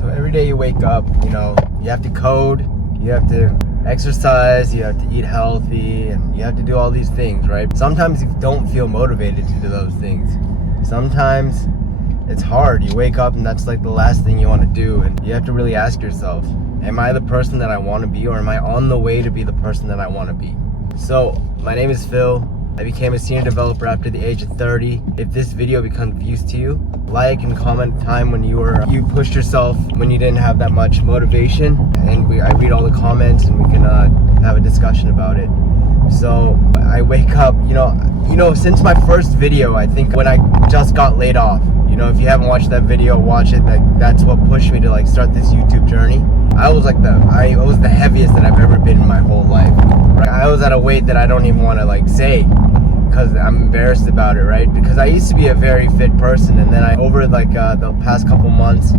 So every day you wake up, you have to code, you have to exercise, you have to eat healthy, and you have to do all these things, right? Sometimes you don't feel motivated to do those things. Sometimes it's hard. You wake up and that's like the last thing you want to do, and you have to really ask yourself, am I the person that I want to be, or am I on the way to be the person that I want to be? So my name is Phil. I became a senior developer after the age of 30. If this video becomes of use to you, like and comment time when you pushed yourself when you didn't have that much motivation, and I read all the comments and we can have a discussion about it. So I wake up, since my first video, I think when I just got laid off, if you haven't watched that video, watch it. That's what pushed me to start this YouTube journey. I was the heaviest that I've ever been in my whole life. I was at a weight that I don't even want to say, because I'm embarrassed about it, right? Because I used to be a very fit person, and then over the past couple months,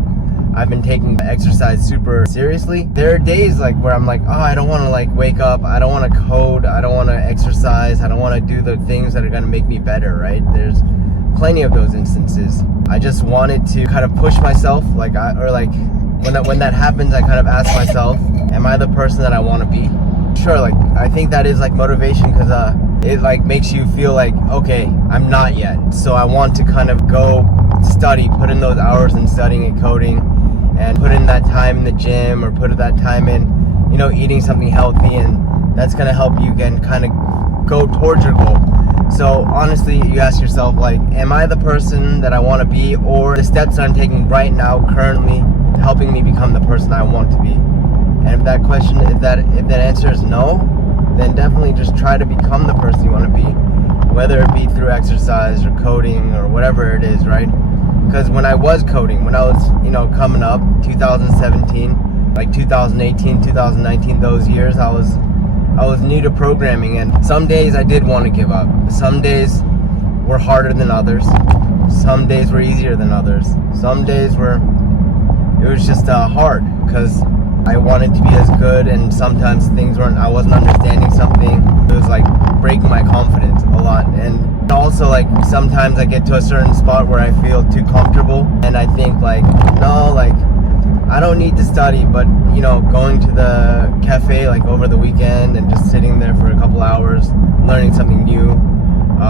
I've been taking exercise super seriously. There are days where I'm I don't want to wake up, I don't want to code, I don't want to exercise, I don't want to do the things that are going to make me better, right? There's plenty of those instances. I just wanted to kind of push myself, when that happens, I kind of ask myself, am I the person that I want to be? Sure, I think that is motivation, because it makes you feel okay, I'm not yet. So I want to kind of go study, put in those hours in studying and coding, and put in that time in the gym, or put that time in, eating something healthy, and that's gonna help you again kind of go towards your goal. So honestly, you ask yourself, am I the person that I want to be, or the steps that I'm taking right now, currently, helping me become the person I want to be? And if that answer is no, then definitely just try to become the person you want to be, whether it be through exercise or coding or whatever it is, right? Because when I was coding, when I was, coming up, 2017, 2018, 2019, those years, I was new to programming, and some days I did want to give up. Some days were harder than others. Some days were easier than others. Some days it was just hard, because I wanted to be as good, and sometimes I wasn't understanding something. It was breaking my confidence a lot. And also sometimes I get to a certain spot where I feel too comfortable, and I think no, I don't need to study, but going to the cafe over the weekend and just sitting there for a couple hours, learning something new,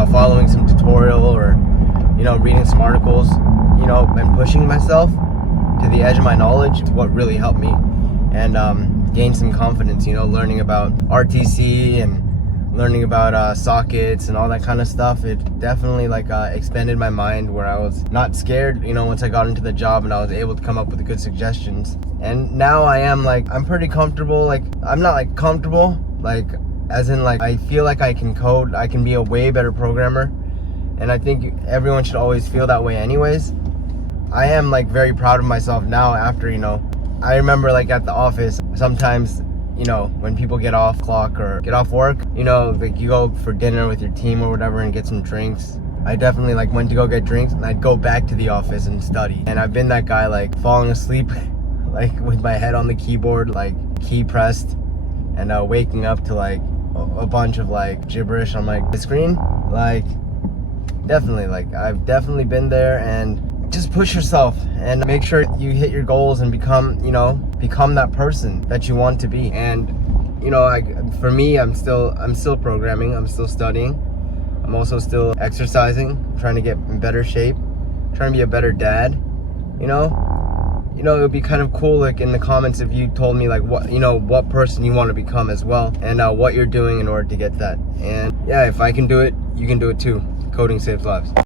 following some tutorial, or reading some articles, and pushing myself to the edge of my knowledge is what really helped me, and gain some confidence, learning about RTC and learning about sockets and all that kind of stuff. It definitely expanded my mind, where I was not scared, once I got into the job, and I was able to come up with good suggestions. And now I am I'm pretty comfortable. I'm not comfortable, as in I feel I can code, I can be a way better programmer, and I think everyone should always feel that way anyways. I am very proud of myself now after, I remember at the office, sometimes, when people get off clock or get off work, you go for dinner with your team or whatever and get some drinks. I definitely went to go get drinks, and I'd go back to the office and study. And I've been that guy falling asleep with my head on the keyboard, key pressed, and waking up to a bunch of gibberish on the screen. Definitely I've definitely been there. And just push yourself and make sure you hit your goals and become that person that you want to be. And for me, I'm still programming, I'm still studying, I'm also still exercising, trying to get in better shape, trying to be a better dad. It would be kind of cool in the comments if you told me what person you want to become as well, and what you're doing in order to get that. And yeah, if I can do it, you can do it too. Coding saves lives.